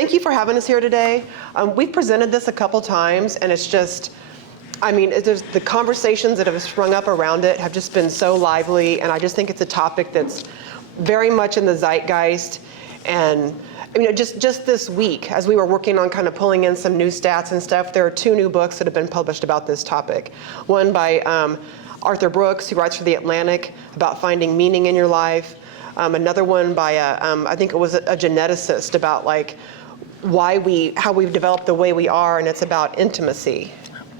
thank you for having us here today. We've presented this a couple times, and it's just, I mean, the conversations that have sprung up around it have just been so lively, and I just think it's a topic that's very much in the zeitgeist. And I mean, just this week, as we were working on kind of pulling in some new stats and stuff, there are 2 new books that have been published about this topic. One by Arthur Brooks, who writes for The Atlantic about finding meaning in your life. Another one by I think it was a geneticist about like how we've developed the way we are, and it's about intimacy.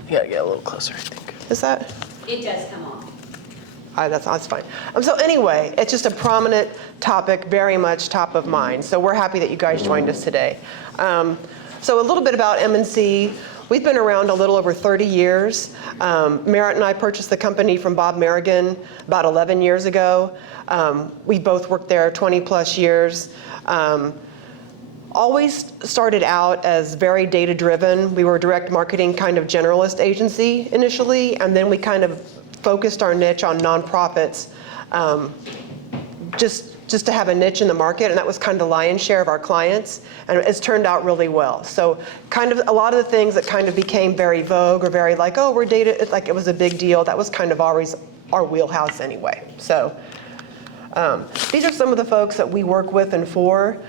You gotta get a little closer, I think. Is that? It does come on. That's fine. So anyway, it's just a prominent topic, very much top of mind. So we're happy that you guys joined us today. So a little bit about M&C. We've been around a little over 30 years. Merritt and I purchased the company from Bob Merrigan about 11 years ago. We both worked there 20 plus years. Always started out as very data driven. We were a direct marketing kind of generalist agency initially, and then we kind of focused our niche on nonprofits, just to have a niche in the market, and that was kind of the lion's share of our clients, and it's turned out really well. So kind of a lot of the things that kind of became very vogue or very like, oh, we're data, like it was a big deal, that was kind of always our wheelhouse anyway. So these are some of the folks that we work with and for.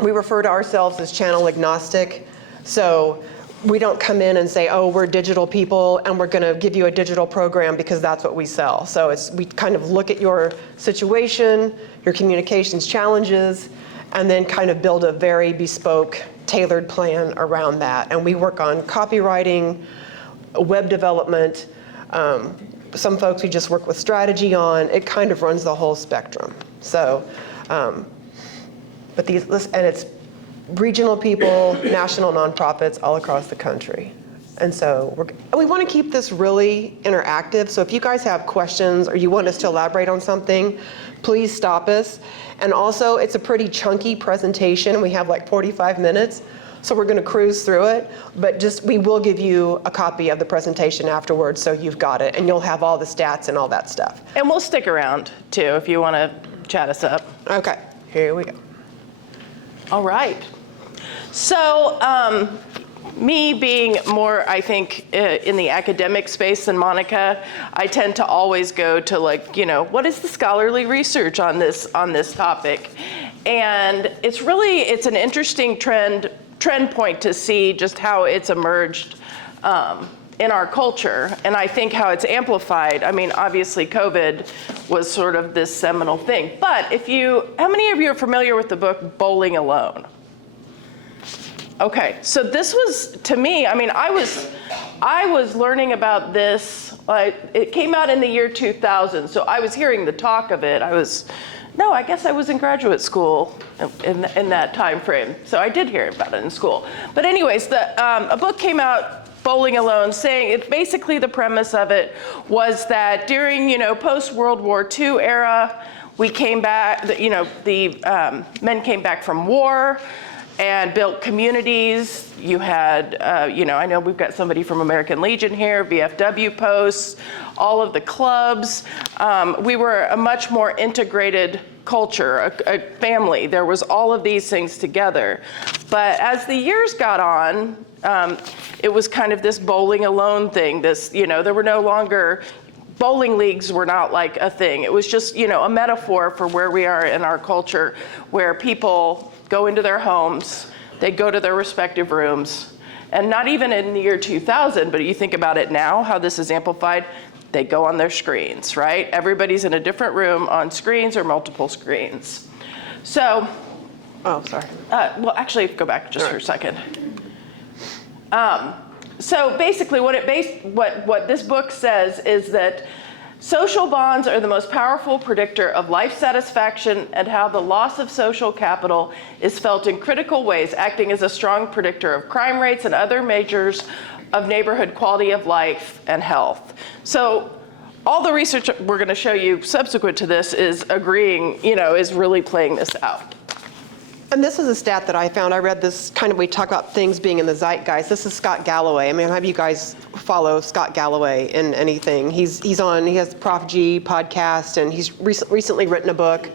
We refer to ourselves as channel agnostic. So we don't come in and say, oh, we're digital people and we're gonna give you a digital program because that's what we sell. So we kind of look at your situation, your communications challenges, and then kind of build a very bespoke, tailored plan around that. And we work on copywriting, web development, some folks we just work with strategy on. It kind of runs the whole spectrum. So, and it's regional people, national nonprofits all across the country. And so we want to keep this really interactive. So if you guys have questions or you want us to elaborate on something, please stop us. And also, it's a pretty chunky presentation. We have like 45 minutes. So we're going to cruise through it. But we will give you a copy of the presentation afterwards so you've got it. And you'll have all the stats and all that stuff. And we'll stick around, too, if you want to chat us up. OK, here we go. All right. So me being more, I think, in the academic space than Monica, I tend to always go to like, what is the scholarly research on this topic? And it's an interesting trend point to see just how it's emerged in our culture, and I think how it's amplified. I mean, obviously COVID was sort of this seminal thing, but how many of you are familiar with the book Bowling Alone? Okay, so this was, to me, I mean, I was learning about this, it came out in the year 2000, so I was hearing the talk of it. I guess I was in graduate school in that time frame, so I did hear about it in school. But anyways, a book came out, Bowling Alone, saying basically the premise of it was that during, post-World War II era, we came back, the men came back from war and built communities. You had, I know we've got somebody from American Legion here, VFW posts, all of the clubs. We were a much more integrated culture, a family. There was all of these things together. But as the years got on, it was kind of this bowling alone thing. There were no longer, bowling leagues were not like a thing. It was just, a metaphor for where we are in our culture, where people go into their homes, they go to their respective rooms, and not even in the year 2000, but you think about it now, how this is amplified, they go on their screens, right? Everybody's in a different room on screens or multiple screens. So, oh, sorry. Well, actually, go back just for a second. So basically what this book says is that social bonds are the most powerful predictor of life satisfaction and how the loss of social capital is felt in critical ways, acting as a strong predictor of crime rates and other measures of neighborhood quality of life and health. So all the research we're going to show you subsequent to this is agreeing, is really playing this out. And this is a stat that I found. I read this we talk about things being in the zeitgeist. This is Scott Galloway. I mean, have you guys follow Scott Galloway in anything? He has the Prof G podcast, and he's recently written a book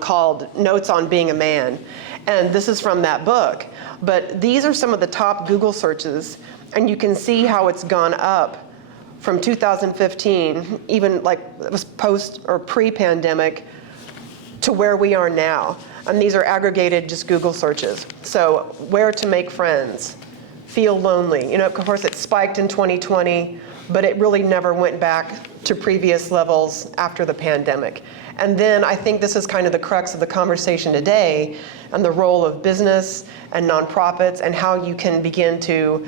called Notes on Being a Man. And this is from that book. But these are some of the top Google searches, and you can see how it's gone up from 2015, even like it was post or pre-pandemic, to where we are now. And these are aggregated just Google searches. So where to make friends, feel lonely. You know, of course it spiked in 2020, but it really never went back to previous levels after the pandemic. And then I think this is kind of the crux of the conversation today, and the role of business and nonprofits and how you can begin to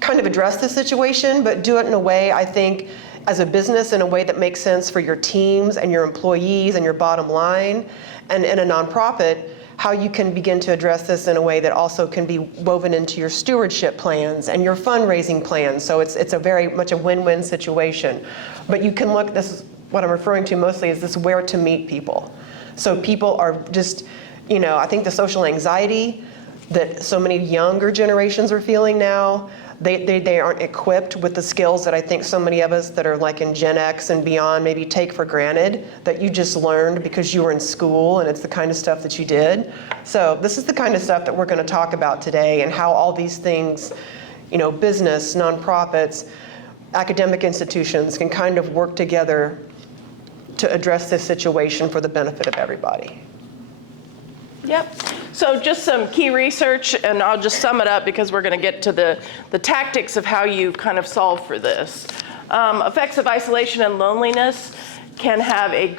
kind of address the situation, but do it in a way, I think, as a business, in a way that makes sense for your teams and your employees and your bottom line. And in a nonprofit, how you can begin to address this in a way that also can be woven into your stewardship plans and your fundraising plans. So it's a very much a win-win situation. But you can look, this is what I'm referring to mostly, is this where to meet people. So people are just, you know, I think the social anxiety that so many younger generations are feeling now, they aren't equipped with the skills that I think so many of us that are like in Gen X and beyond maybe take for granted, that you just learned because you were in school and it's the kind of stuff that you did. So this is the kind of stuff that we're going to talk about today, and how all these things, you know, business, nonprofits, academic institutions can kind of work together to address this situation for the benefit of everybody. Yep. So just some key research, and I'll just sum it up because we're going to get to the tactics of how you kind of solve for this. Effects of isolation and loneliness can have a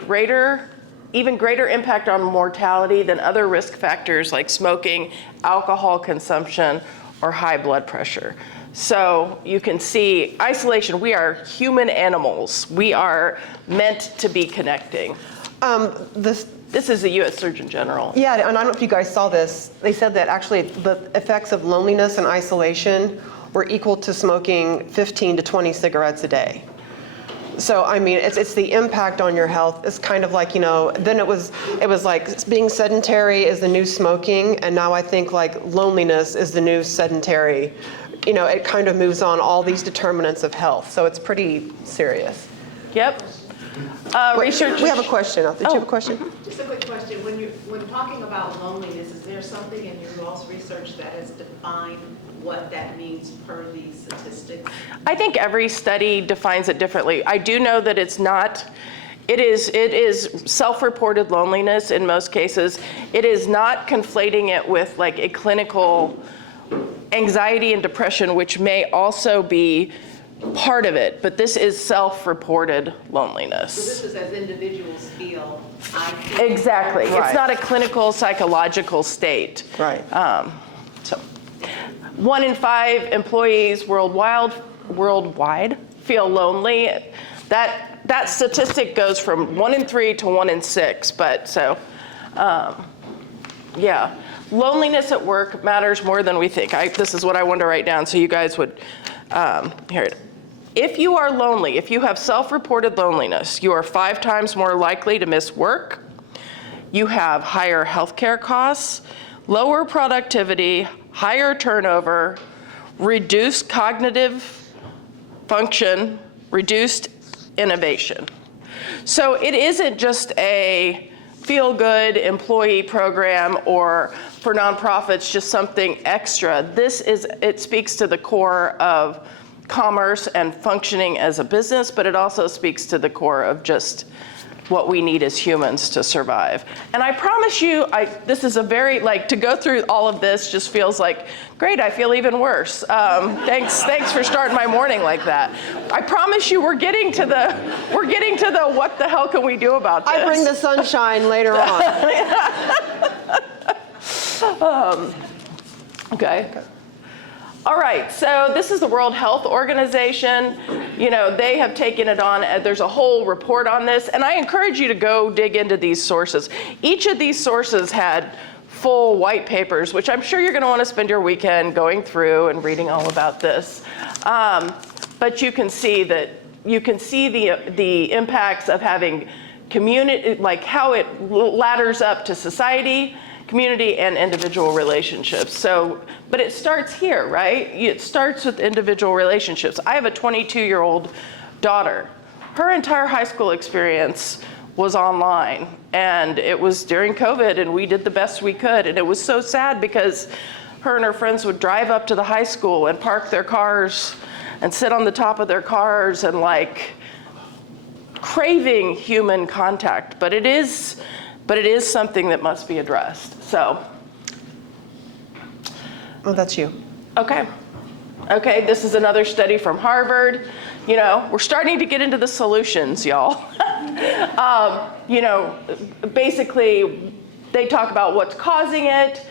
even greater impact on mortality than other risk factors like smoking, alcohol consumption, or high blood pressure. So you can see isolation, we are human animals. We are meant to be connecting. This is the U.S. Surgeon General. Yeah, and I don't know if you guys saw this. They said that actually the effects of loneliness and isolation were equal to smoking 15 to 20 cigarettes a day. So I mean, it's the impact on your health. It's kind of like, you know, then it was like being sedentary is the new smoking, and now I think like loneliness is the new sedentary. You know, it kind of moves on all these determinants of health. So it's pretty serious. Yep. Research. We have a question. Did you have a question? Just a quick question. When talking about loneliness, is there something in your all's research that has defined what that means per these statistics? I think every study defines it differently. I do know that it is self-reported loneliness in most cases. It is not conflating it with like a clinical anxiety and depression, which may also be part of it, but this is self-reported loneliness. So this is as individuals feel. I feel. Exactly. Right. It's not a clinical psychological state. Right. So 1 in 5 employees worldwide feel lonely. That statistic goes from 1 in 3 to 1 in 6, but so, yeah. Loneliness at work matters more than we think. This is what I wanted to write down so you guys would hear it. If you are lonely, if you have self-reported loneliness, you are 5 times more likely to miss work. You have higher healthcare costs, lower productivity, higher turnover, reduced cognitive function, reduced innovation. So it isn't just a feel-good employee program, or for nonprofits, just something extra. It speaks to the core of commerce and functioning as a business, but it also speaks to the core of just what we need as humans to survive. And I promise you, this is a very, to go through all of this just feels like, great, I feel even worse. Thanks for starting my morning like that. I promise you we're getting to the what the hell can we do about this? I bring the sunshine later on. Okay. All right, so this is the World Health Organization. You know, they have taken it on. There's a whole report on this, and I encourage you to go dig into these sources. Each of these sources had full white papers, which I'm sure you're going to want to spend your weekend going through and reading all about this. But you can see the impacts of having community, like how it ladders up to society, community, and individual relationships. So, but it starts here, right? It starts with individual relationships. I have a 22-year-old daughter. Her entire high school experience was online, and it was during COVID, and we did the best we could, and it was so sad because her and her friends would drive up to the high school and park their cars and sit on the top of their cars and like craving human contact, but it is something that must be addressed. So, Oh, that's you. okay, this is another study from Harvard. You know, we're starting to get into the solutions, y'all. You know, basically, they talk about what's causing it,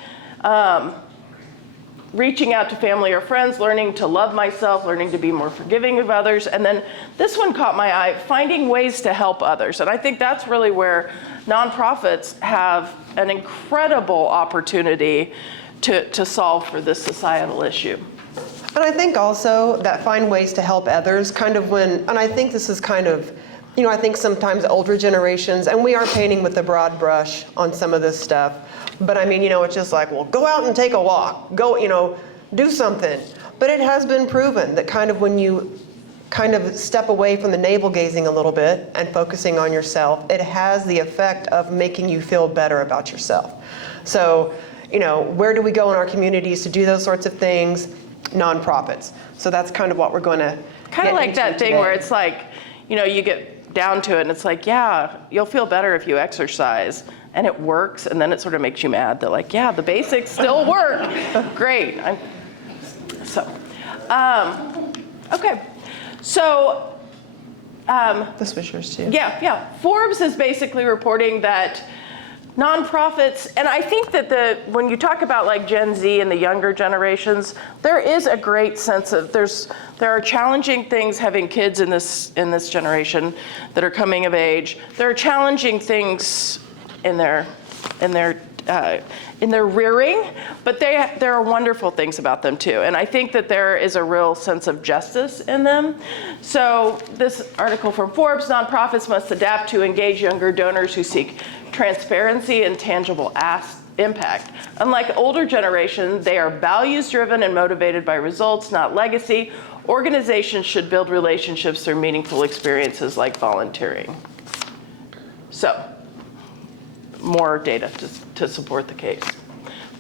reaching out to family or friends, learning to love myself, learning to be more forgiving of others. And then this one caught my eye, finding ways to help others. And I think that's really where nonprofits have an incredible opportunity to solve for this societal issue. And I think also that find ways to help others kind of and I think this is kind of, you know, I think sometimes older generations, and we are painting with a broad brush on some of this stuff, but I mean, you know, it's just like, well, go out and take a walk, go, you know, do something. But it has been proven that kind of when you kind of step away from the navel gazing a little bit and focusing on yourself, it has the effect of making you feel better about yourself. So, you know, where do we go in our communities to do those sorts of things? Nonprofits. So that's kind of what we're going to Kind of like that thing where it's like, you know, you get down to it and it's like, yeah, you'll feel better if you exercise, and it works, and then it sort of makes you mad that like, yeah, the basics still work. Great. Okay. So This was yours too. yeah. Forbes is basically reporting that nonprofits, and I think that when you talk about like Gen Z and the younger generations, there is a great sense of there are challenging things having kids in this generation that are coming of age. There are challenging things in their rearing, but there are wonderful things about them too. And I think that there is a real sense of justice in them. So this article from Forbes, nonprofits must adapt to engage younger donors who seek transparency and tangible impact. Unlike older generation, they are values-driven and motivated by results, not legacy. Organizations should build relationships through meaningful experiences like volunteering. So, more data to support the case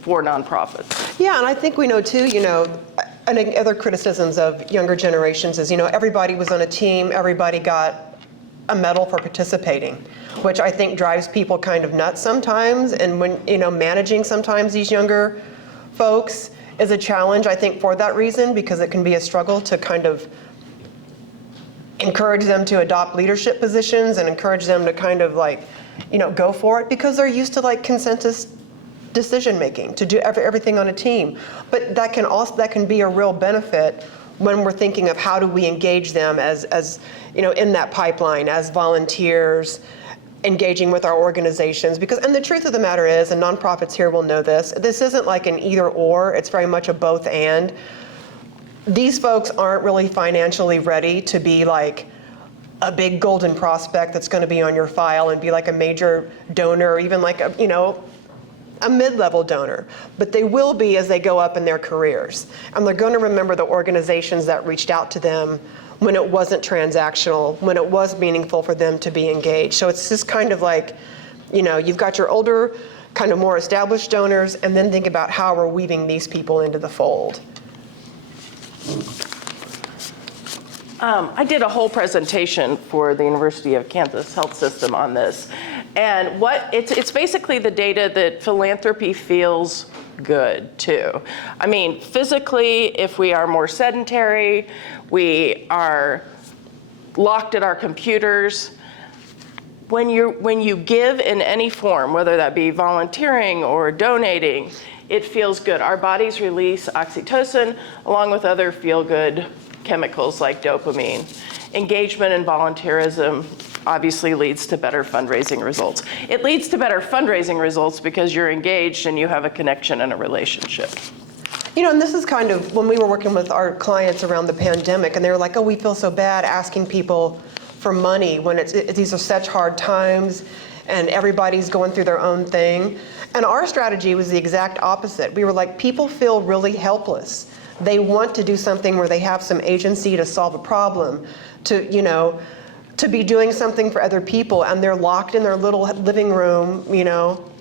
for nonprofits. Yeah, and I think we know too, you know, and other criticisms of younger generations is, you know, everybody was on a team, everybody got a medal for participating, which I think drives people kind of nuts sometimes. And when, you know, managing sometimes these younger folks is a challenge, I think, for that reason, because it can be a struggle to kind of encourage them to adopt leadership positions and encourage them to kind of like, you know, go for it, because they're used to like consensus decision making, to do everything on a team. But that can be a real benefit when we're thinking of how do we engage them as you know, in that pipeline as volunteers, engaging with our organizations. And the truth of the matter is, and nonprofits here will know this isn't like an either or, it's very much a both and. These folks aren't really financially ready to be like a big golden prospect that's going to be on your file and be like a major donor, or even like a, you know, a mid-level donor, but they will be as they go up in their careers. And they're going to remember the organizations that reached out to them when it wasn't transactional, when it was meaningful for them to be engaged. So it's just kind of like, you know, you've got your older, kind of more established donors, and then think about how we're weaving these people into the fold. I did a whole presentation for the University of Kansas Health System on this. And it's basically the data that philanthropy feels good too. I mean, physically, if we are more sedentary, we are locked at our computers. When you give in any form, whether that be volunteering or donating, it feels good. Our bodies release oxytocin along with other feel-good chemicals like dopamine. Engagement and volunteerism obviously leads to better fundraising results. It leads to better fundraising results because you're engaged and you have a connection and a relationship. You know, and this is kind of when we were working with our clients around the pandemic, and they were like, oh, we feel so bad asking people for money when these are such hard times and everybody's going through their own thing. And our strategy was the exact opposite. We were like, people feel really helpless. They want to do something where they have some agency to solve a problem, to to be doing something for other people, and they're locked in their little living room,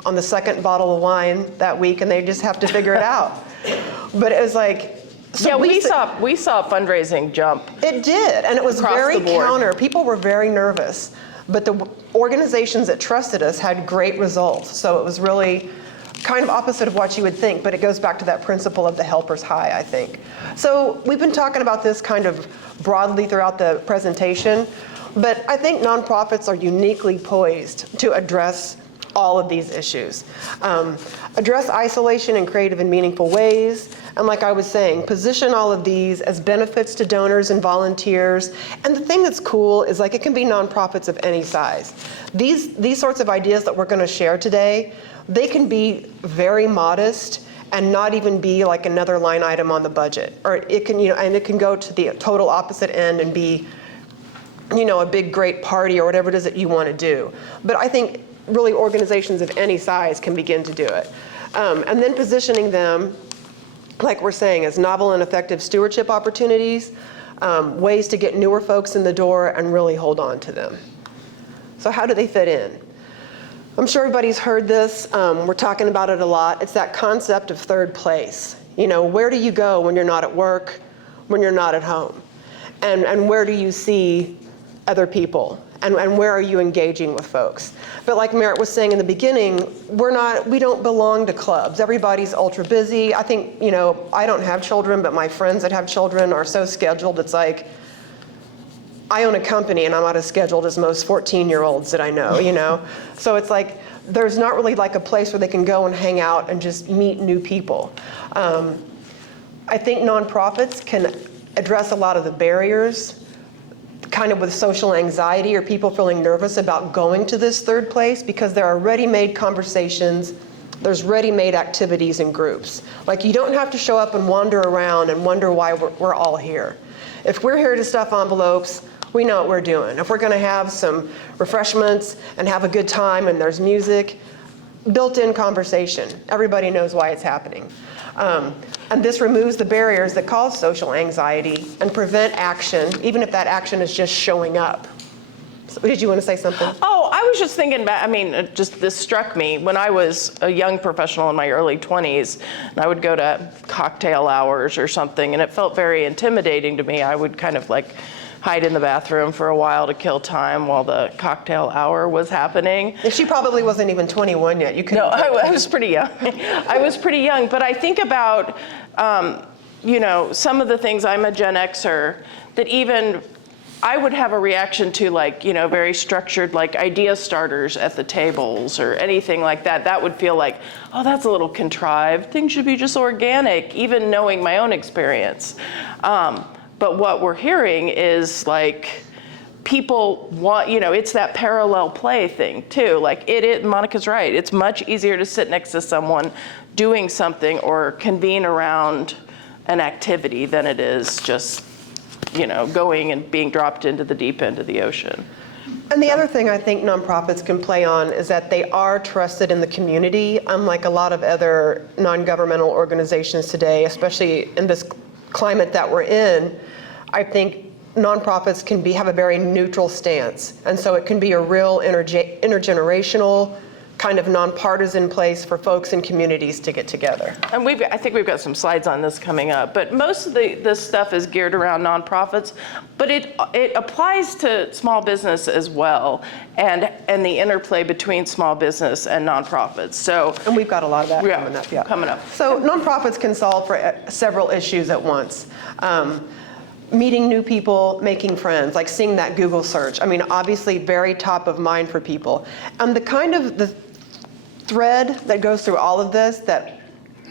on the second bottle of wine that week, and they just have to figure it out. But it was like, so yeah, we saw fundraising jump. It did, and it was across very the board. counter. People were very nervous, but the organizations that trusted us had great results. So it was really kind of opposite of what you would think, but it goes back to that principle of the helper's high, I think. So we've been talking about this kind of broadly throughout the presentation, but I think nonprofits are uniquely poised to address all of these issues. Address isolation in creative and meaningful ways, and like I was saying, position all of these as benefits to donors and volunteers. And the thing that's cool is like it can be nonprofits of any size. These sorts of ideas that we're going to share today, they can be very modest and not even be like another line item on the budget. Or it can, and it can go to the total opposite end and be, a big great party or whatever it is that you want to do. But I think really organizations of any size can begin to do it. And then positioning them, like we're saying, as novel and effective stewardship opportunities, ways to get newer folks in the door and really hold on to them. So how do they fit in? I'm sure everybody's heard this. We're talking about it a lot. It's that concept of third place. Where do you go when you're not at work, when you're not at home? And where do you see other people? And where are you engaging with folks? But like Merritt was saying in the beginning, we don't belong to clubs. Everybody's ultra busy. I think, I don't have children, but my friends that have children are so scheduled. It's like, I own a company and I'm not as scheduled as most 14-year-olds that I know, So it's like, there's not really like a place where they can go and hang out and just meet new people. I think nonprofits can address a lot of the barriers kind of with social anxiety or people feeling nervous about going to this third place, because there are ready-made conversations, there's ready-made activities and groups. Like, you don't have to show up and wander around and wonder why we're all here. If we're here to stuff envelopes, we know what we're doing. If we're going to have some refreshments and have a good time and there's music, built-in conversation. Everybody knows why it's happening. And this removes the barriers that cause social anxiety and prevent action, even if that action is just showing up. So, did you want to say something? Oh, I was just thinking about, this struck me when I was a young professional in my early 20s, and I would go to cocktail hours or something, and it felt very intimidating to me. I would kind of like hide in the bathroom for a while to kill time while the cocktail hour was happening. And she probably wasn't even 21 yet. You No, I was pretty young. I was pretty young, but I think about, some of the things, I'm a Gen Xer, that even I would have a reaction to, like, very structured, like, idea starters at the tables or anything like that. That would feel like, oh, that's a little contrived. Things should be just organic, even knowing my own experience. But what we're hearing is, like, people want, it's that parallel play thing too. Like, Monica's right. It's much easier to sit next to someone doing something or convene around an activity than it is just, going and being dropped into the deep end of the ocean. And the other thing I think nonprofits can play on is that they are trusted in the community, unlike a lot of other non-governmental organizations today, especially in this climate that we're in. I think nonprofits can have a very neutral stance. And so it can be a real intergenerational, kind of nonpartisan place for folks and communities to get together. And I think we've got some slides on this coming up, but most of this stuff is geared around nonprofits, but it applies to small business as well, and the interplay between small business and nonprofits. So, and we've got a lot of that coming up. Yeah, coming up. So nonprofits can solve for several issues at once. Meeting new people, making friends, like seeing that Google search. Obviously very top of mind for people. And the thread that goes through all of this that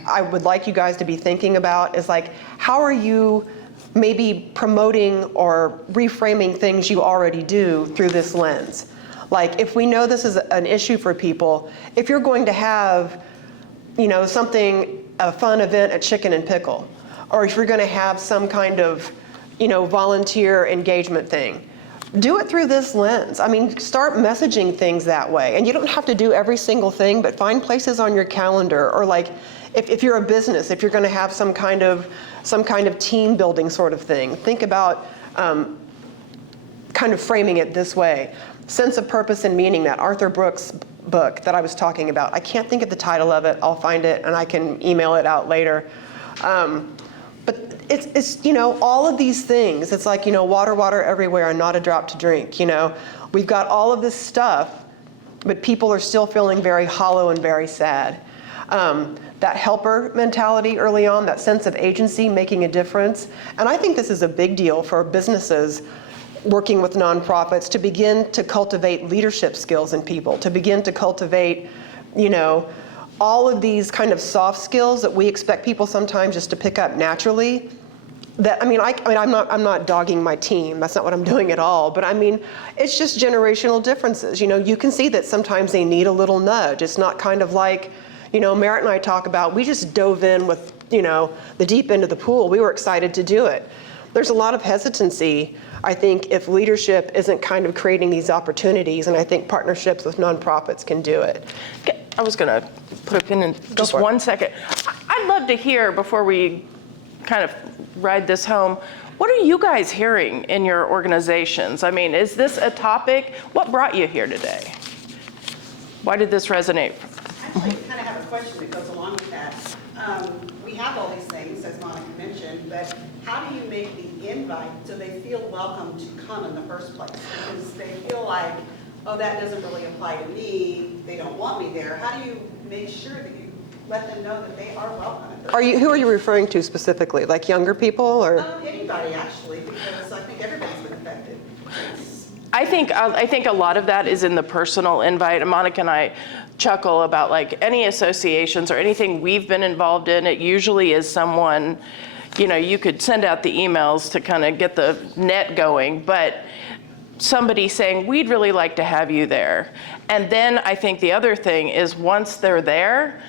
I would like you guys to be thinking about is, like, how are you maybe promoting or reframing things you already do through this lens? Like, if we know this is an issue for people, if you're going to have, a fun event at Chicken and Pickle, or if you're going to have some kind of volunteer engagement thing, do it through this lens. Start messaging things that way. And you don't have to do every single thing, but find places on your calendar, or like, if you're a business, if you're going to have some kind of team building sort of thing, think about kind of framing it this way. Sense of purpose and meaning, that Arthur Brooks book that I was talking about. I can't think of the title of it. I'll find it and I can email it out later. But it's all of these things. It's like, water, water everywhere and not a drop to drink. We've got all of this stuff, but people are still feeling very hollow and very sad. That helper mentality early on, that sense of agency, making a difference. And I think this is a big deal for businesses working with nonprofits to begin to cultivate leadership skills in people, to begin to cultivate, all of these kind of soft skills that we expect people sometimes just to pick up naturally. I'm not dogging my team. That's not what I'm doing at all. But it's just generational differences. You can see that sometimes they need a little nudge. It's not kind of like, Merritt and I talk about, we just dove in with, the deep end of the pool. We were excited to do it. There's a lot of hesitancy, I think, if leadership isn't kind of creating these opportunities, and I think partnerships with nonprofits can do it. I was going to put a pin in just 1 second. I'd love to hear, before we kind of ride this home, what are you guys hearing in your organizations? Is this a topic? What brought you here today? Why did this resonate? Actually, I kind of have a question that goes along with that. We have all these things, as Monica mentioned, but how do you make the invite so they feel welcome to come in the first place? Because they feel like, oh, that doesn't really apply to me, they don't want me there. How do you make sure that you let them know that they are welcome? Who are you referring to specifically? Like younger people or? Anybody, actually, because I think everybody's been affected. I think a lot of that is in the personal invite. And Monica and I chuckle about like any associations or anything we've been involved in. It usually is someone, you could send out the emails to kind of get the net going, but somebody saying, we'd really like to have you there. And then I think the other thing is once they're there,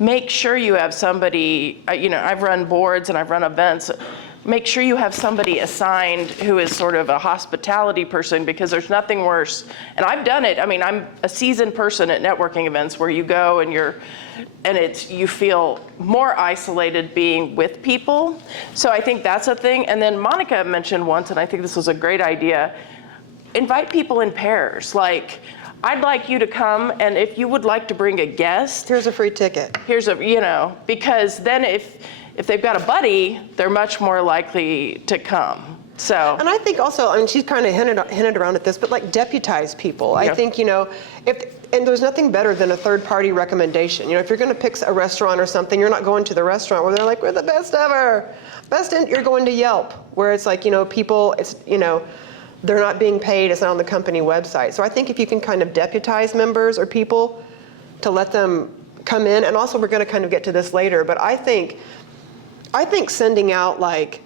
make sure you have somebody, I've run boards and I've run events, make sure you have somebody assigned who is sort of a hospitality person, because there's nothing worse. And I've done it. I'm a seasoned person at networking events where you go and you feel more isolated being with people. So I think that's a thing. And then Monica mentioned once, and I think this was a great idea, invite people in pairs. Like, I'd like you to come, and if you would like to bring a guest, Here's a free ticket. Because then if they've got a buddy, they're much more likely to come. So. And I think also, she's kind of hinted around at this, but like deputize people. Yeah. I think, and there's nothing better than a third-party recommendation. If you're going to pick a restaurant or something, you're not going to the restaurant where they're like, we're the best ever. You're going to Yelp, where it's like, people, it's, they're not being paid, it's not on the company website. So I think if you can kind of deputize members or people to let them come in, and also we're going to kind of get to this later, but I think sending out like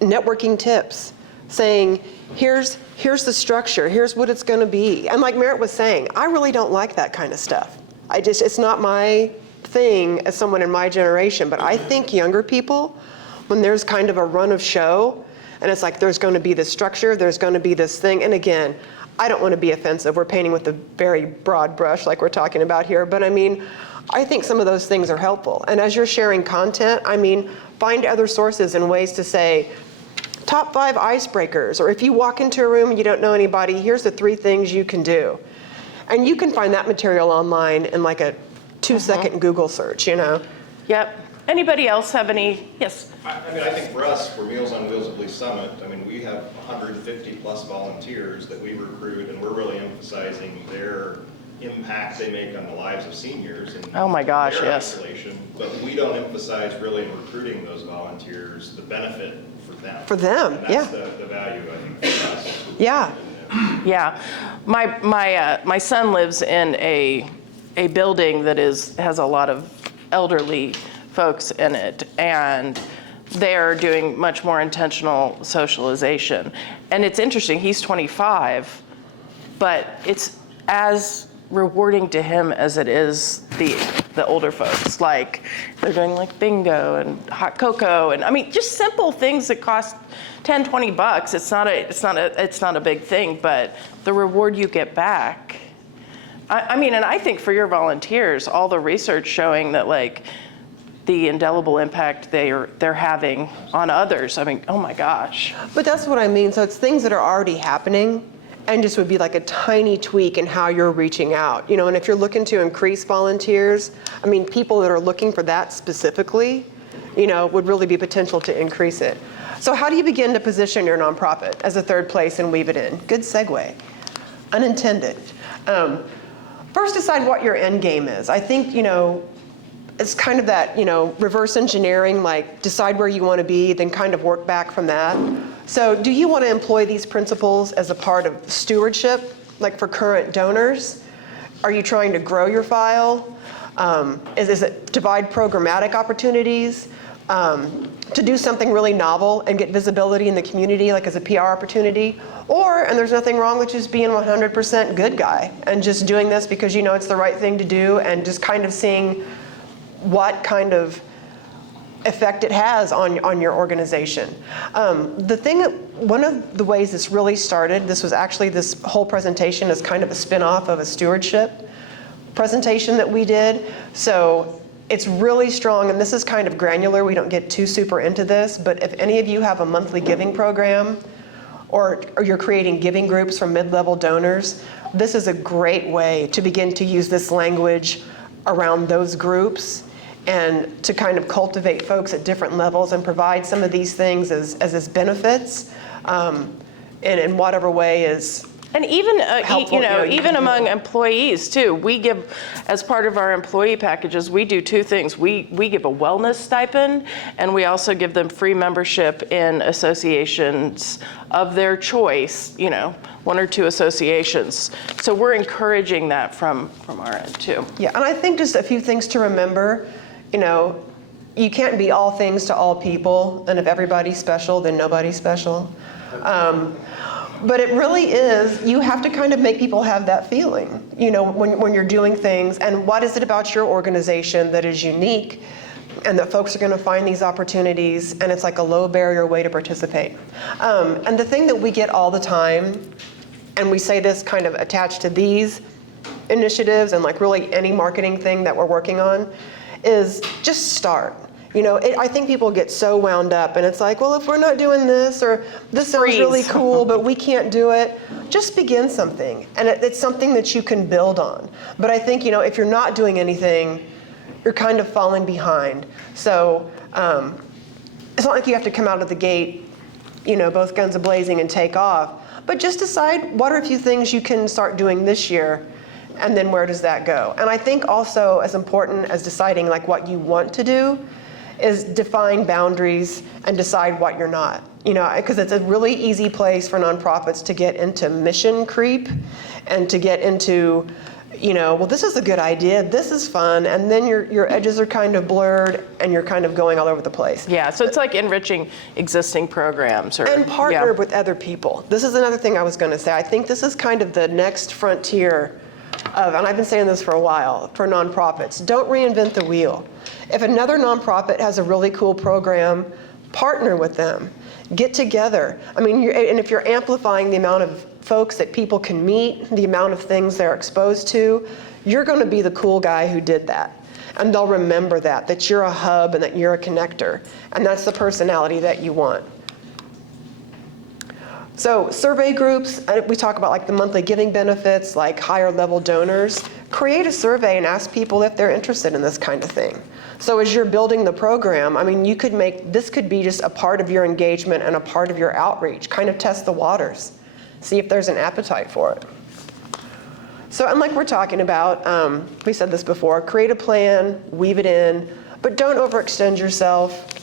networking tips, saying, here's the structure, here's what it's going to be. And like Merritt was saying, I really don't like that kind of stuff. It's not my thing as someone in my generation, but I think younger people, when there's kind of a run of show, and it's like there's going to be this structure, there's going to be this thing, and again, I don't want to be offensive, we're painting with a very broad brush like we're talking about here, but I think some of those things are helpful. And as you're sharing content, find other sources and ways to say, top 5 icebreakers, or if you walk into a room and you don't know anybody, here's the 3 things you can do. And you can find that material online in like a 2-second Google search, Yep. Anybody else have any? Yes. I think for us, for Meals on Wheels at Lee's Summit, we have 150 plus volunteers that we recruit, and we're really emphasizing their impact they make on the lives of seniors and oh my gosh, their yes. isolation. But we don't emphasize really in recruiting those volunteers the benefit for them. For them, and yeah. That's the value, I think, for us. Yeah. Yeah. My son lives in a building that has a lot of elderly folks in it, and they're doing much more intentional socialization. And it's interesting, he's 25, but it's as rewarding to him as it is the older folks. Like, they're doing like bingo and hot cocoa, and just simple things that cost $10-20. It's not a big thing, but the reward you get back. And I think for your volunteers, all the research showing that like the indelible impact they're having on others. I mean, oh my gosh. But that's what I mean. So it's things that are already happening and just would be like a tiny tweak in how you're reaching out. And if you're looking to increase volunteers, I mean, people that are looking for that specifically, would really be potential to increase it. So how do you begin to position your nonprofit as a third place and weave it in? Good segue. Unintended. First, decide what your end game is. I think, it's kind of that, reverse engineering, like decide where you want to be, then kind of work back from that. So do you want to employ these principles as a part of stewardship, like for current donors? Are you trying to grow your file? Is it divide programmatic opportunities? To do something really novel and get visibility in the community, like as a PR opportunity? Or, and there's nothing wrong with just being 100% good guy and just doing this because it's the right thing to do and just kind of seeing what kind of effect it has on your organization. One of the ways this really started, this whole presentation is kind of a spin-off of a stewardship presentation that we did. So it's really strong, and this is kind of granular. We don't get too super into this, but if any of you have a monthly giving program or you're creating giving groups from mid-level donors, this is a great way to begin to use this language around those groups and to kind of cultivate folks at different levels and provide some of these things as benefits and in whatever way is And even, helpful, even among employees too, we give, as part of our employee packages, we do two things. We give a wellness stipend, and we also give them free membership in associations of their choice, one or two associations. So we're encouraging that from our end too. Yeah, and I think just a few things to remember, you can't be all things to all people, and if everybody's special, then nobody's special. But it really is, you have to kind of make people have that feeling, when you're doing things, and what is it about your organization that is unique and that folks are going to find these opportunities, and it's like a low barrier way to participate. And the thing that we get all the time, and we say this kind of attached to these initiatives and like really any marketing thing that we're working on, is just start. I think people get so wound up and it's like, well, if we're not doing this or this sounds really cool, but we can't do it, just begin something. And it's something that you can build on. But I think, if you're not doing anything, you're kind of falling behind. So it's not like you have to come out of the gate, both guns a-blazing and take off. But just decide what are a few things you can start doing this year, and then where does that go? And I think also as important as deciding like what you want to do is define boundaries and decide what you're not. Because it's a really easy place for nonprofits to get into mission creep and to get into, well, this is a good idea, this is fun, and then your edges are kind of blurred and you're kind of going all over the place. Yeah, so it's like enriching existing programs. And partner with other people. This is another thing I was going to say. I think this is kind of the next frontier of, and I've been saying this for a while, for nonprofits. Don't reinvent the wheel. If another nonprofit has a really cool program, partner with them. Get together. And if you're amplifying the amount of folks that people can meet, the amount of things they're exposed to, you're going to be the cool guy who did that. And they'll remember that you're a hub and that you're a connector. And that's the personality that you want. So survey groups, we talk about like the monthly giving benefits, like higher level donors. Create a survey and ask people if they're interested in this kind of thing. So as you're building the program, this could be just a part of your engagement and a part of your outreach. Kind of test the waters. See if there's an appetite for it. So, and like we're talking about, we said this before, create a plan, weave it in, but don't overextend yourself.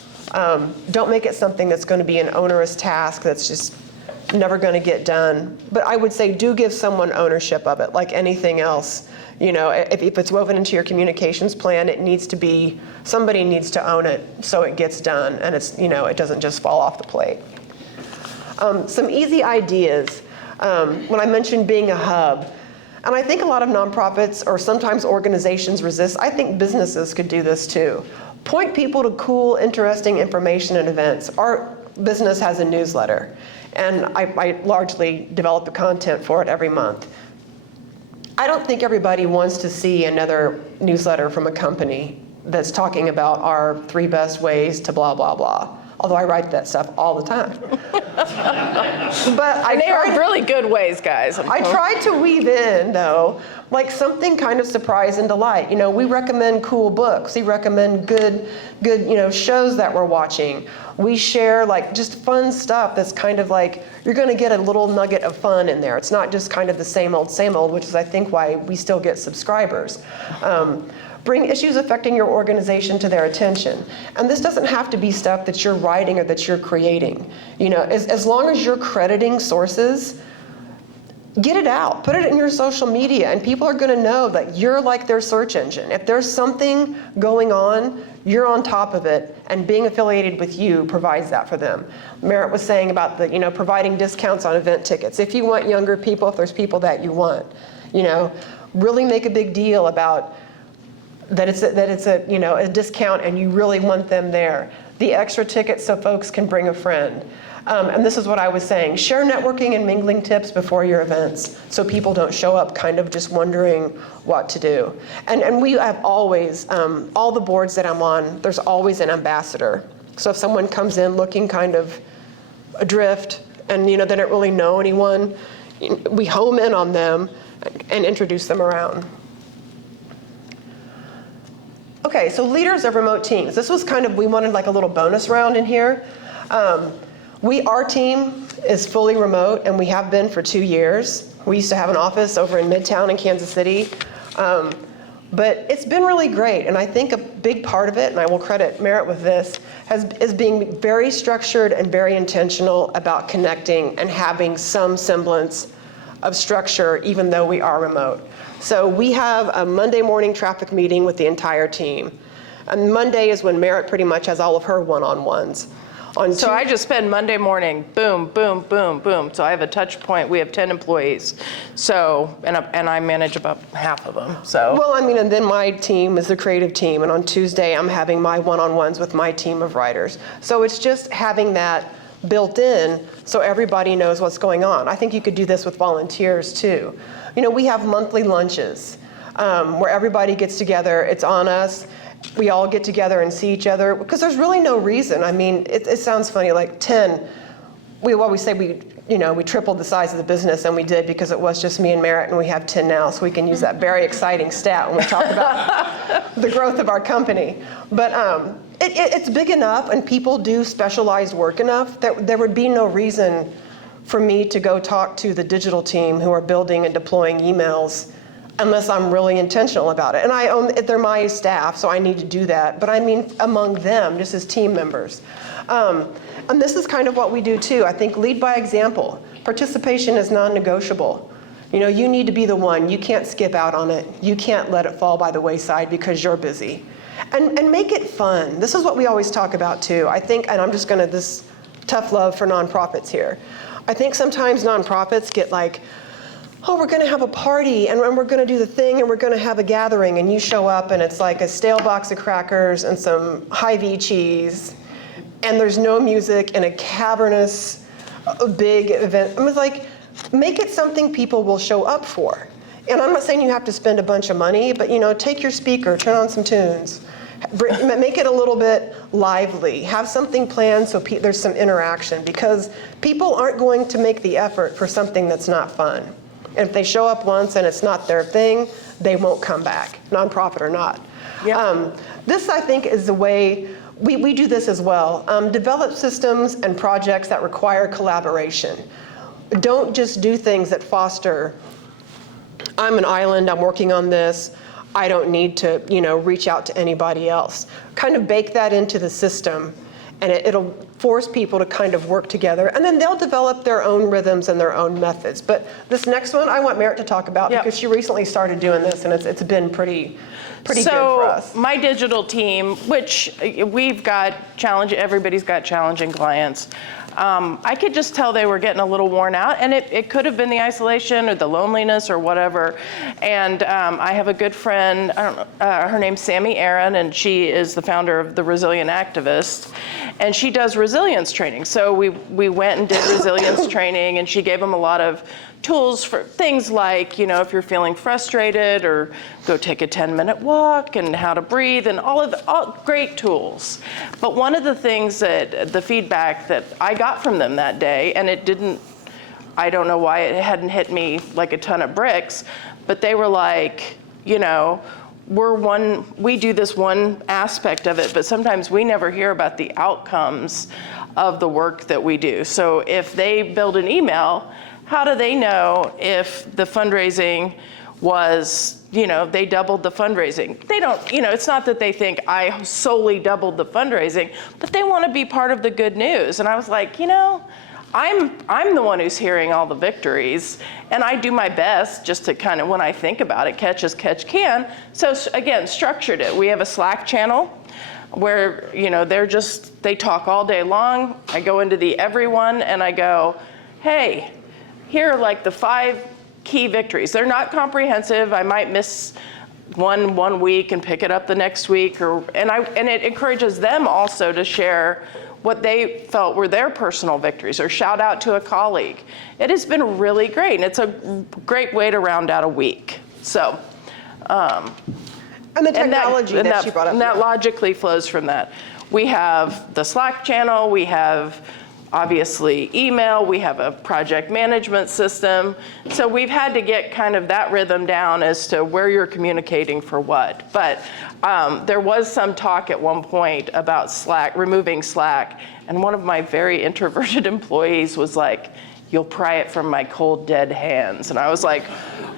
Don't make it something that's going to be an onerous task that's just never going to get done. But I would say do give someone ownership of it, like anything else. If it's woven into your communications plan, somebody needs to own it so it gets done and it doesn't just fall off the plate. Some easy ideas. When I mentioned being a hub, and I think a lot of nonprofits or sometimes organizations resist, I think businesses could do this too. Point people to cool, interesting information and events. Our business has a newsletter, and I largely develop the content for it every month. I don't think everybody wants to see another newsletter from a company that's talking about our 3 best ways to blah, blah, blah. Although I write that stuff all the time. But And they are really good ways, guys. I tried to weave in, though, like something kind of surprise and delight. You know, we recommend cool books. We recommend good, shows that we're watching. We share like just fun stuff that's kind of like, you're going to get a little nugget of fun in there. It's not just kind of the same old, which is I think why we still get subscribers. Bring issues affecting your organization to their attention. And this doesn't have to be stuff that you're writing or that you're creating. You know, as long as you're crediting sources, get it out, put it in your social media, and people are going to know that you're like their search engine. If there's something going on, you're on top of it, and being affiliated with you provides that for them. Merritt was saying about the, providing discounts on event tickets. If you want younger people, if there's people that you want, really make a big deal about that it's a discount and you really want them there. The extra tickets so folks can bring a friend. And this is what I was saying. Share networking and mingling tips before your events so people don't show up kind of just wondering what to do. And we have always, all the boards that I'm on, there's always an ambassador. So if someone comes in looking kind of adrift and they don't really know anyone, we home in on them and introduce them around. Okay, so leaders of remote teams. This was kind of, we wanted like a little bonus round in here. Our team is fully remote, and we have been for 2 years. We used to have an office over in Midtown in Kansas City. But it's been really great, and I think a big part of it, and I will credit Merritt with this, is being very structured and very intentional about connecting and having some semblance of structure, even though we are remote. So we have a Monday morning traffic meeting with the entire team. And Monday is when Merritt pretty much has all of her one-on-ones. So I just spend Monday morning, boom, boom, boom, boom. So I have a touch point. We have 10 employees. So, and I manage about half of them, so. Well, and then my team is the creative team. And on Tuesday, I'm having my one-on-ones with my team of writers. So it's just having that built in so everybody knows what's going on. I think you could do this with volunteers too. We have monthly lunches where everybody gets together. It's on us. We all get together and see each other because there's really no reason. It sounds funny, like 10. We say we tripled the size of the business, and we did because it was just me and Merritt, and we have 10 now, so we can use that very exciting stat when we talk about the growth of our company. But it's big enough, and people do specialized work enough that there would be no reason for me to go talk to the digital team who are building and deploying emails unless I'm really intentional about it. And they're my staff, so I need to do that. But among them, just as team members. And this is kind of what we do too. I think lead by example. Participation is non-negotiable. You need to be the one. You can't skip out on it. You can't let it fall by the wayside because you're busy. And make it fun. This is what we always talk about too. I think, and I'm just gonna, this tough love for nonprofits here. I think sometimes nonprofits get like, oh, we're going to have a party, and we're going to do the thing, and we're going to have a gathering, and you show up, and it's like a stale box of crackers and some Hy-Vee cheese, and there's no music in a cavernous, big event. It's like, make it something people will show up for. And I'm not saying you have to spend a bunch of money, but take your speaker, turn on some tunes. Make it a little bit lively. Have something planned so there's some interaction, because people aren't going to make the effort for something that's not fun. And if they show up once and it's not their thing, they won't come back, nonprofit or not. Yep. This, I think, is the way we do this as well. Develop systems and projects that require collaboration. Don't just do things that foster, I'm an island, I'm working on this, I don't need to, reach out to anybody else. Kind of bake that into the system, and it'll force people to kind of work together, and then they'll develop their own rhythms and their own methods. But this next one, I want Merritt to talk about because she recently started doing this, and it's been pretty good for us. So my digital team, which we've got everybody's got challenging clients. I could just tell they were getting a little worn out, and it could have been the isolation or the loneliness or whatever. And I have a good friend, her name's Sammy Aaron, and she is the founder of The Resilient Activist. and she does resilience training. So we went and did resilience training, and she gave them a lot of tools for things like, if you're feeling frustrated, or go take a 10-minute walk, and how to breathe, and all great tools. But one of the things the feedback that I got from them that day, and I don't know why it hadn't hit me like a ton of bricks, but they were like, we do this one aspect of it, but sometimes we never hear about the outcomes of the work that we do. So if they build an email, how do they know if the fundraising was, they doubled the fundraising? They don't, it's not that they think I solely doubled the fundraising, but they want to be part of the good news. And I was like, I'm the one who's hearing all the victories, and I do my best just to kind of, when I think about it, catch as catch can. So again, structured it. We have a Slack channel where, they talk all day long. I go into the everyone and I go, hey, here are like the 5 key victories. They're not comprehensive. I might miss one week and pick it up the next week, and it encourages them also to share what they felt were their personal victories, or shout out to a colleague. It has been really great, and it's a great way to round out a week. So, and the technology that she brought up. And that logically flows from that. We have the Slack channel, we have obviously email, we have a project management system. So we've had to get kind of that rhythm down as to where you're communicating for what. But there was some talk at one point about Slack, removing Slack, and one of my very introverted employees was like, "You'll pry it from my cold, dead hands." And I was like,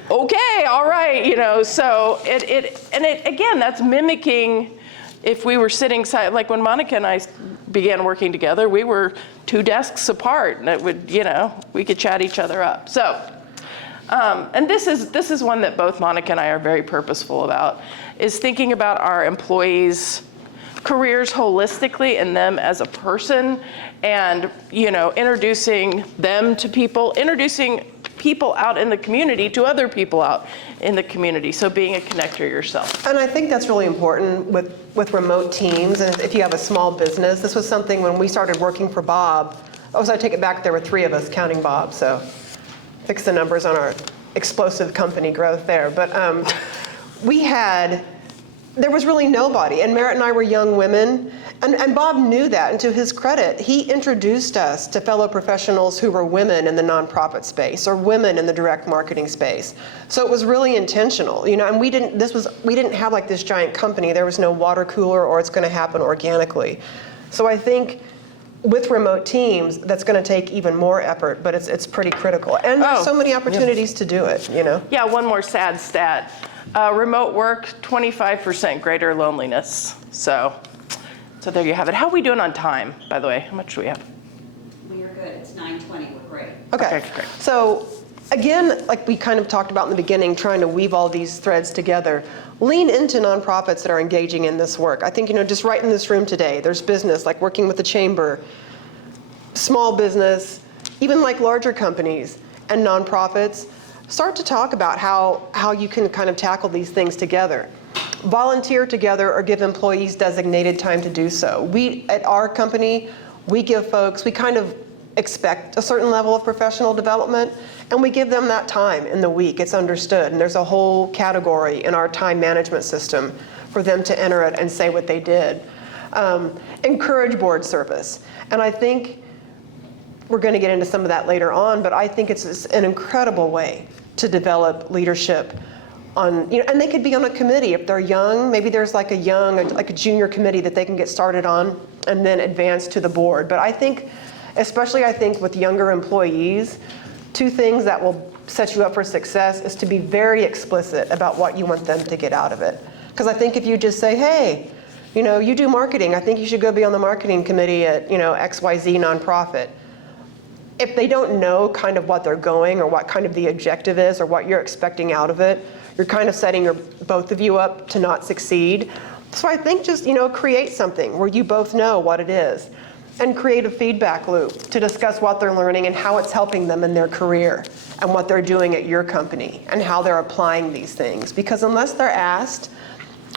okay, all right, so again, that's mimicking. If we were sitting side, like when Monica and I began working together, we were 2 desks apart, and it would, we could chat each other up. So, and this is one that both Monica and I are very purposeful about, is thinking about our employees' careers holistically and them as a person, and introducing them to people, introducing people out in the community to other people out in the community. So being a connector yourself. And I think that's really important with remote teams. And if you have a small business, this was something when we started working for Bob. Oh, so I take it back, there were 3 of us counting Bob. So fix the numbers on our explosive company growth there. But there was really nobody. And Merritt and I were young women. And Bob knew that, and to his credit, he introduced us to fellow professionals who were women in the nonprofit space or women in the direct marketing space. So it was really intentional, and we didn't have like this giant company. There was no water cooler, or it's going to happen organically. So I think with remote teams, that's going to take even more effort, but it's pretty critical. And there's so many opportunities to do it, Yeah, one more sad stat. Remote work, 25% greater loneliness. So there you have it. How are we doing on time, by the way? How much do we have? We are good. It's 9:20. We're great. Okay, great. So again, like we kind of talked about in the beginning, trying to weave all these threads together, lean into nonprofits that are engaging in this work. I think, just right in this room today, there's business, like working with the chamber, small business, even like larger companies and nonprofits. Start to talk about how you can kind of tackle these things together. Volunteer together or give employees designated time to do so. At our company, we give folks, we kind of expect a certain level of professional development, and we give them that time in the week. It's understood, and there's a whole category in our time management system for them to enter it and say what they did. Encourage board service. And I think we're going to get into some of that later on, but I think it's an incredible way to develop leadership on, and they could be on a committee if they're young. Maybe there's like a junior committee that they can get started on and then advance to the board. But I think, especially with younger employees, 2 things that will set you up for success is to be very explicit about what you want them to get out of it. Because I think if you just say, hey, you do marketing, I think you should go be on the marketing committee at, XYZ nonprofit. If they don't know kind of what they're going or what kind of the objective is or what you're expecting out of it, you're kind of setting both of you up to not succeed. So I think just, create something where you both know what it is, and create a feedback loop to discuss what they're learning and how it's helping them in their career and what they're doing at your company and how they're applying these things. Because unless they're asked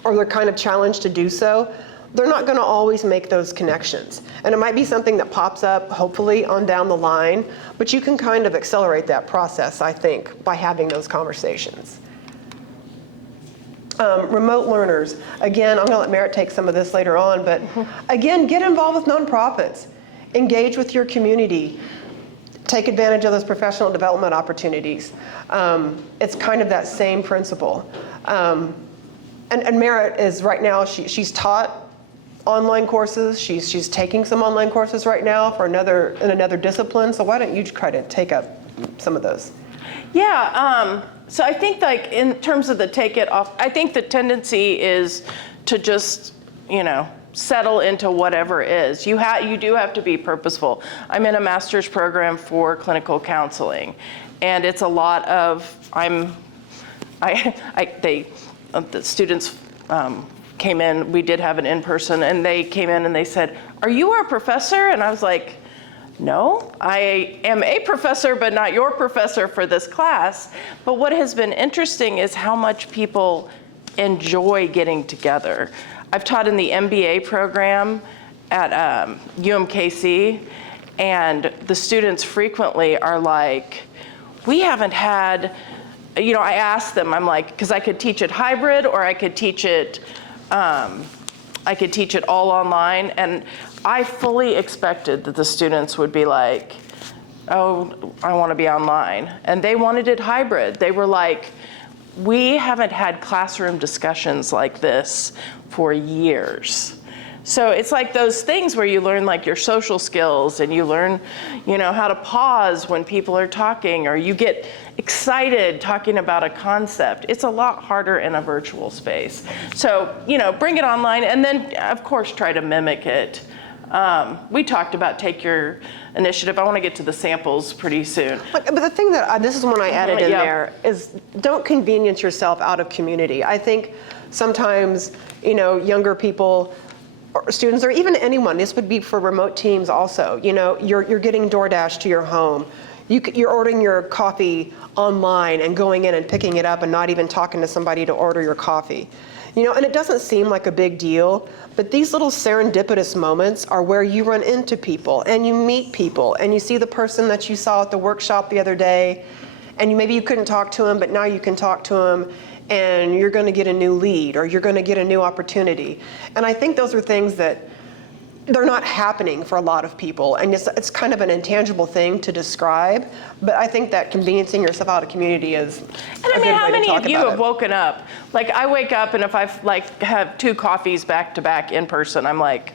or they're kind of challenged to do so, they're not going to always make those connections. And it might be something that pops up, hopefully, on down the line, but you can kind of accelerate that process, I think, by having those conversations. Remote learners. Again, I'm going to let Merritt take some of this later on, but again, get involved with nonprofits. Engage with your community. Take advantage of those professional development opportunities. It's kind of that same principle. And Merritt is right now, she's taught online courses. She's taking some online courses right now for in another discipline. So why don't you try to take up some of those? Yeah, so I think like in terms of the take it off, I think the tendency is to just, settle into whatever is. You do have to be purposeful. I'm in a master's program for clinical counseling, and it's a lot of, the students came in, we did have an in-person, and they came in and they said, "Are you our professor?" And I was like, "No, I am a professor, but not your professor for this class." But what has been interesting is how much people enjoy getting together. I've taught in the MBA program at UMKC, and the students frequently are like, "We haven't had," I asked them, I'm like, because I could teach it hybrid or I could teach it all online, and I fully expected that the students would be like, "Oh, I want to be online." And they wanted it hybrid. They were like, "We haven't had classroom discussions like this for years." So it's like those things where you learn like your social skills, and you learn, how to pause when people are talking, or you get excited talking about a concept. It's a lot harder in a virtual space. So, bring it online, and then of course try to mimic it. We talked about take your initiative. I want to get to the samples pretty soon. But the thing that, this is one I added in Yeah. there, is don't convenience yourself out of community. I think sometimes, younger people, or students, or even anyone, this would be for remote teams also, you're getting DoorDash to your home. You're ordering your coffee online and going in and picking it up and not even talking to somebody to order your coffee. And it doesn't seem like a big deal, but these little serendipitous moments are where you run into people and you meet people and you see the person that you saw at the workshop the other day, and maybe you couldn't talk to him, but now you can talk to him, and you're going to get a new lead or you're going to get a new opportunity. And I think those are things that they're not happening for a lot of people, and it's kind of an intangible thing to describe, but I think that conveniencing yourself out of community is And a I good mean, way how to many talk of you about have it. woken up? Like, I wake up, and if I have 2 coffees back to back in person, I'm like,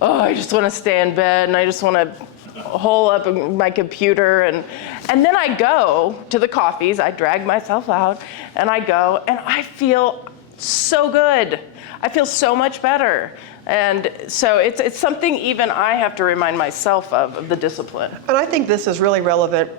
oh, I just want to stay in bed, and I just want to hole up in my computer, and then I go to the coffees. I drag myself out, and I go, and I feel so good. I feel so much better. And so it's something even I have to remind myself of the discipline. And I think this is really relevant,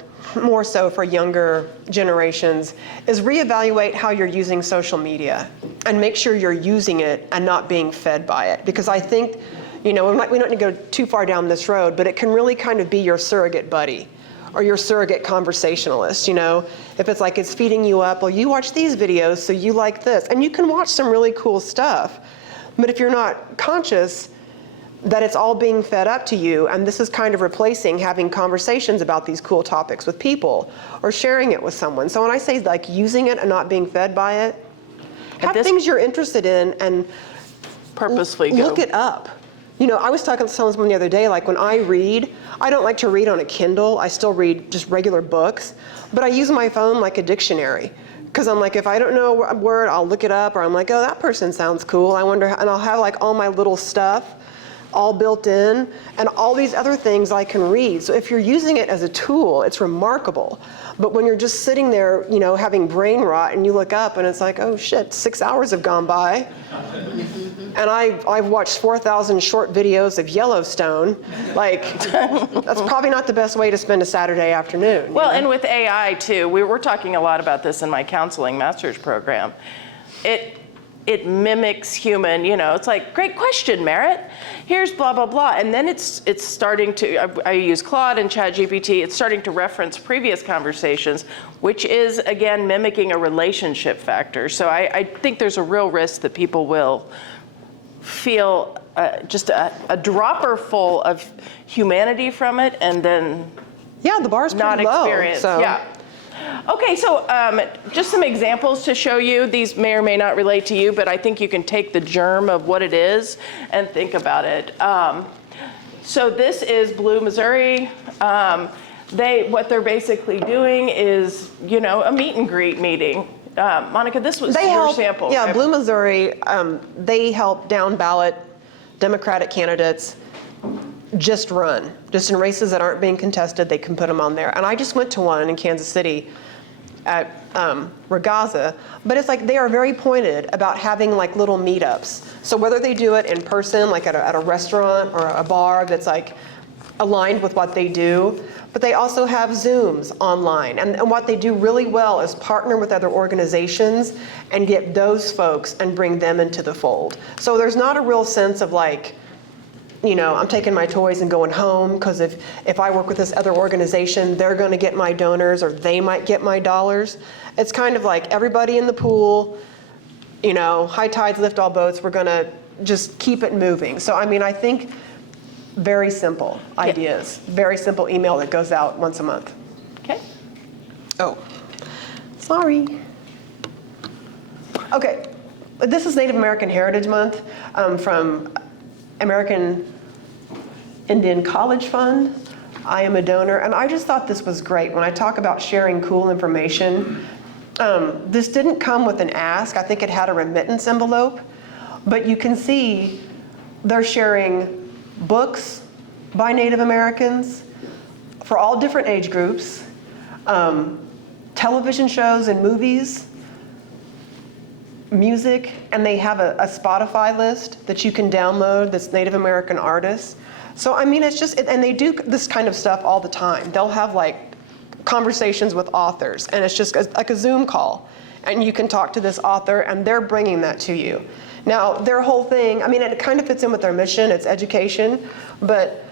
more so for younger generations, is reevaluate how you're using social media and make sure you're using it and not being fed by it. Because I think, we don't need to go too far down this road, but it can really kind of be your surrogate buddy or your surrogate conversationalist. If it's like it's feeding you up, well, you watch these videos, so you like this. And you can watch some really cool stuff. But if you're not conscious that it's all being fed up to you, and this is kind of replacing having conversations about these cool topics with people or sharing it with someone. So when I say like using it and not being fed by it, have things you're interested in and Purposefully look it up. I was talking to someone the other day, like when I read, I don't like to read on a Kindle. I still read just regular books, but I use my phone like a dictionary. Because I'm like, if I don't know a word, I'll look it up, or I'm like, oh, that person sounds cool. I wonder, and I'll have like all my little stuff all built in, and all these other things I can read. So if you're using it as a tool, it's remarkable. But when you're just sitting there, having brain rot, and you look up and it's like, oh shit, 6 hours have gone by. And I've watched 4,000 short videos of Yellowstone. Like, that's probably not the best way to spend a Saturday afternoon. Well, and with AI too, we were talking a lot about this in my counseling master's program. It mimics human, it's like, great question, Merritt. Here's blah, blah, blah. And then it's starting to, I use Claude and ChatGPT, it's starting to reference previous conversations, which is, again, mimicking a relationship factor. So I think there's a real risk that people will feel just a dropper full of humanity from it, and then Yeah, the bar's not pretty low. experience. So. Yeah. Okay, so just some examples to show you. These may or may not relate to you, but I think you can take the germ of what it is and think about it. So this is Blue, Missouri. What they're basically doing is, a meet and greet meeting. Monica, this was your sample. Yeah, right? Blue, Missouri, they help down ballot Democratic candidates just in races that aren't being contested. They can put them on there. And I just went to one in Kansas City at Regaza, but it's like they are very pointed about having like little meetups. So whether they do it in person, like at a restaurant or a bar that's like aligned with what they do, but they also have Zooms online. And what they do really well is partner with other organizations and get those folks and bring them into the fold. So there's not a real sense of like, I'm taking my toys and going home, because if I work with this other organization, they're going to get my donors or they might get my dollars. It's kind of like everybody in the pool, high tides lift all boats. We're going to just keep it moving. So, I think very simple ideas, very simple email that goes out once a month. Okay. Oh, sorry. Okay, this is Native American Heritage Month from American Indian College Fund. I am a donor, and I just thought this was great. When I talk about sharing cool information, this didn't come with an ask. I think it had a remittance envelope, but you can see they're sharing books by Native Americans for all different age groups, television shows and movies, music, and they have a Spotify list that you can download that's Native American artists. So it's just, and they do this kind of stuff all the time. They'll have like conversations with authors, and it's just like a Zoom call, and you can talk to this author and they're bringing that to you. Now, their whole thing, it kind of fits in with their mission, it's education, but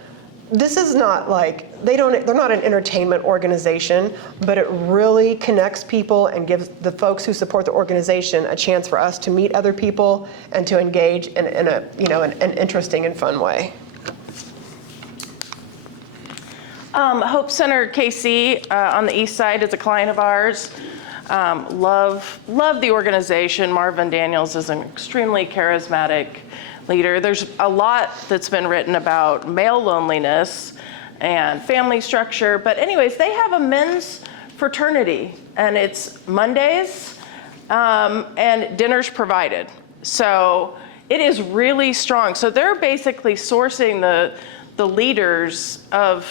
this is not like, they're not an entertainment organization, but it really connects people and gives the folks who support the organization a chance for us to meet other people and to engage in an interesting and fun way. Hope Center KC on the east side is a client of ours. Love the organization. Marvin Daniels is an extremely charismatic leader. There's a lot that's been written about male loneliness and family structure, but anyways, they have a men's fraternity, and it's Mondays, and dinner's provided. So it is really strong. So they're basically sourcing the leaders of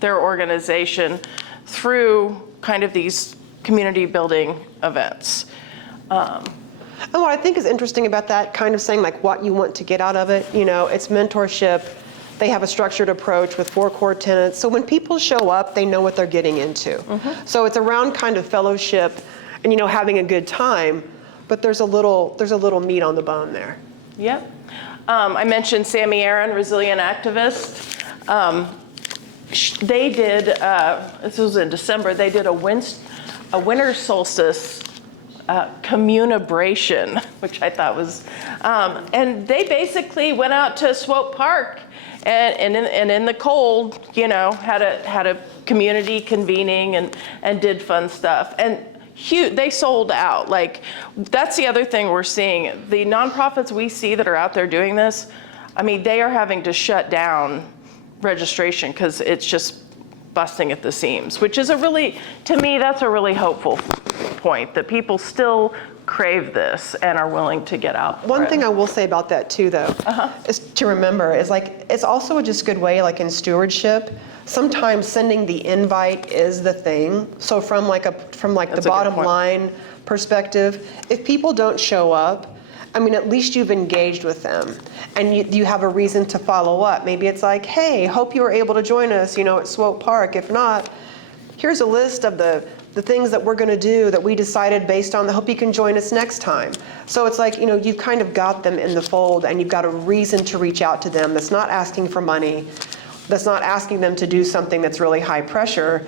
their organization through kind of these community building events. And what I think is interesting about that, kind of saying like what you want to get out of it, it's mentorship. They have a structured approach with 4 core tenets. So when people show up, they know what they're getting into. Mm-hmm. So it's around kind of fellowship and, having a good time, but there's a little meat on the bone there. Yep. I mentioned Sammy Aaron, resilient activist. They did, this was in December, they did a winter solstice communibration, which I thought was, and they basically went out to Swope Park and in the cold, had a community convening and did fun stuff. And they sold out. Like, that's the other thing we're seeing. The nonprofits we see that are out there doing this, they are having to shut down registration because it's just busting at the seams, which is to me, that's a really hopeful point, that people still crave this and are willing to get out. One thing I will say about that too, though, is to remember is like, it's also a just good way, like in stewardship, sometimes sending the invite is the thing. So from the bottom line perspective, if people don't show up, at least you've engaged with them and you have a reason to follow up. Maybe it's like, hey, hope you were able to join us, at Swope Park. If not, here's a list of the things that we're gonna do that we decided based on hope you can join us next time. So it's like, you've kind of got them in the fold and you've got a reason to reach out to them that's not asking for money, that's not asking them to do something that's really high pressure,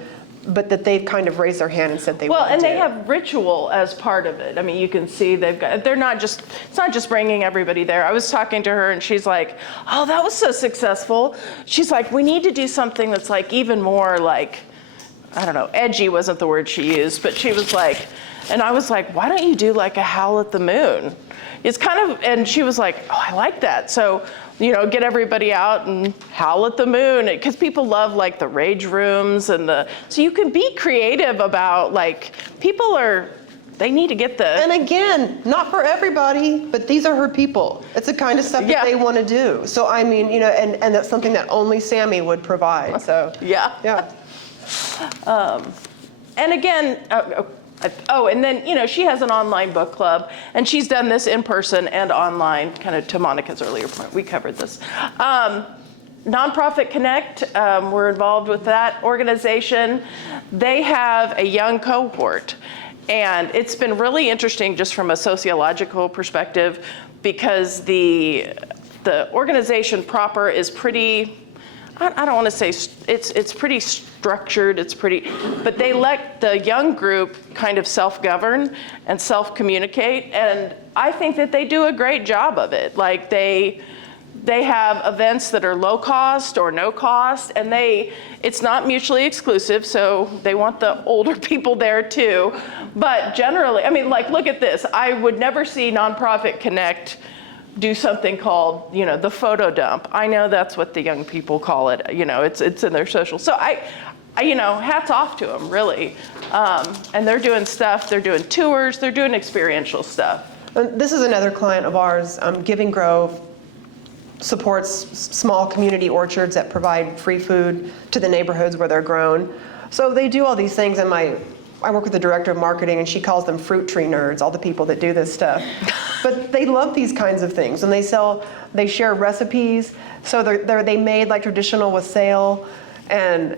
but that they've kind of raised their hand and said they Well, want to and do. they have ritual as part of it. I mean, you can see they're not just, it's not just bringing everybody there. I was talking to her and she's like, oh, that was so successful. She's like, we need to do something that's like even more like, I don't know, edgy wasn't the word she used, but she was like, and I was like, why don't you do like a howl at the moon? It's kind of, and she was like, oh, I like that. So, get everybody out and howl at the moon, because people love like the rage rooms so you can be creative about like, they need to get the. And again, not for everybody, but these are her people. It's the kind of stuff that they want to do. So I mean, and that's something that only Sammy would provide, so. Yeah. And again, and then, she has an online book club, and she's done this in person and online, kind of to Monica's earlier point. We covered this. Nonprofit Connect, we're involved with that organization. They have a young cohort, and it's been really interesting just from a sociological perspective, because the organization proper is pretty, I don't want to say, it's pretty structured, but they let the young group kind of self-govern and self-communicate, and I think that they do a great job of it. Like they have events that are low cost or no cost, and it's not mutually exclusive, so they want the older people there too. But generally, I mean, like, look at this. I would never see Nonprofit Connect do something called, the photo dump. I know that's what the young people call it. It's in their social. So I hats off to them, really. And they're doing stuff. They're doing tours. They're doing experiential stuff. This is another client of ours. Giving Grove supports small community orchards that provide free food to the neighborhoods where they're grown. So they do all these things, and I work with the director of marketing, and she calls them fruit tree nerds, all the people that do this stuff. But they love these kinds of things, and they share recipes. So they made like traditional wassail, and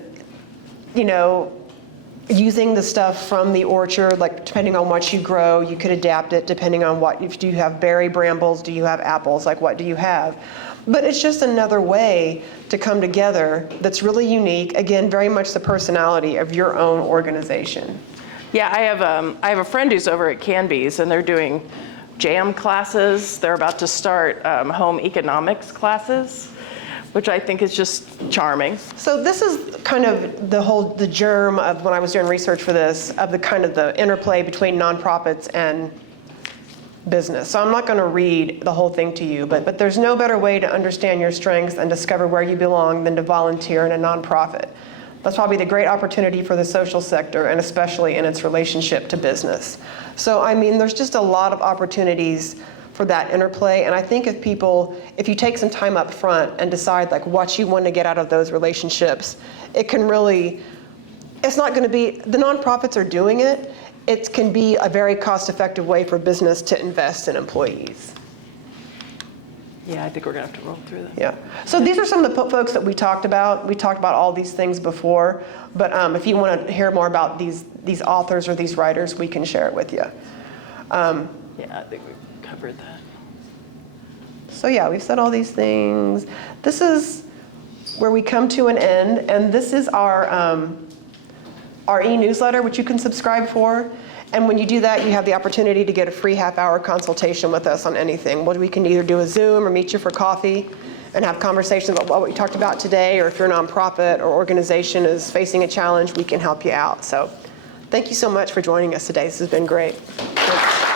using the stuff from the orchard, like depending on what you grow, you could adapt it depending on do you have berry brambles, do you have apples, like what do you have? But it's just another way to come together that's really unique. Again, very much the personality of your own organization. Yeah, I have a friend who's over at Canby's, and they're doing jam classes. They're about to start home economics classes, which I think is just charming. So this is kind of the germ of when I was doing research for this, of the kind of the interplay between nonprofits and business. So I'm not going to read the whole thing to you, but there's no better way to understand your strengths and discover where you belong than to volunteer in a nonprofit. That's probably the great opportunity for the social sector, and especially in its relationship to business. So I mean, there's just a lot of opportunities for that interplay, and I think if you take some time up front and decide like what you want to get out of those relationships, it's not going to be, the nonprofits are doing it, it can be a very cost-effective way for business to invest in employees. Yeah, I think we're going to have to roll through that. Yeah. So these are some of the folks that we talked about. We talked about all these things before, but if you want to hear more about these authors or these writers, we can share it with you. Yeah, I think we covered that. So yeah, we've said all these things. This is where we come to an end, and this is our e-newsletter, which you can subscribe for. And when you do that, you have the opportunity to get a free half-hour consultation with us on anything. We can either do a Zoom or meet you for coffee and have conversations about what we talked about today, or if your nonprofit or organization is facing a challenge, we can help you out. So thank you so much for joining us today. This has been great. Thanks.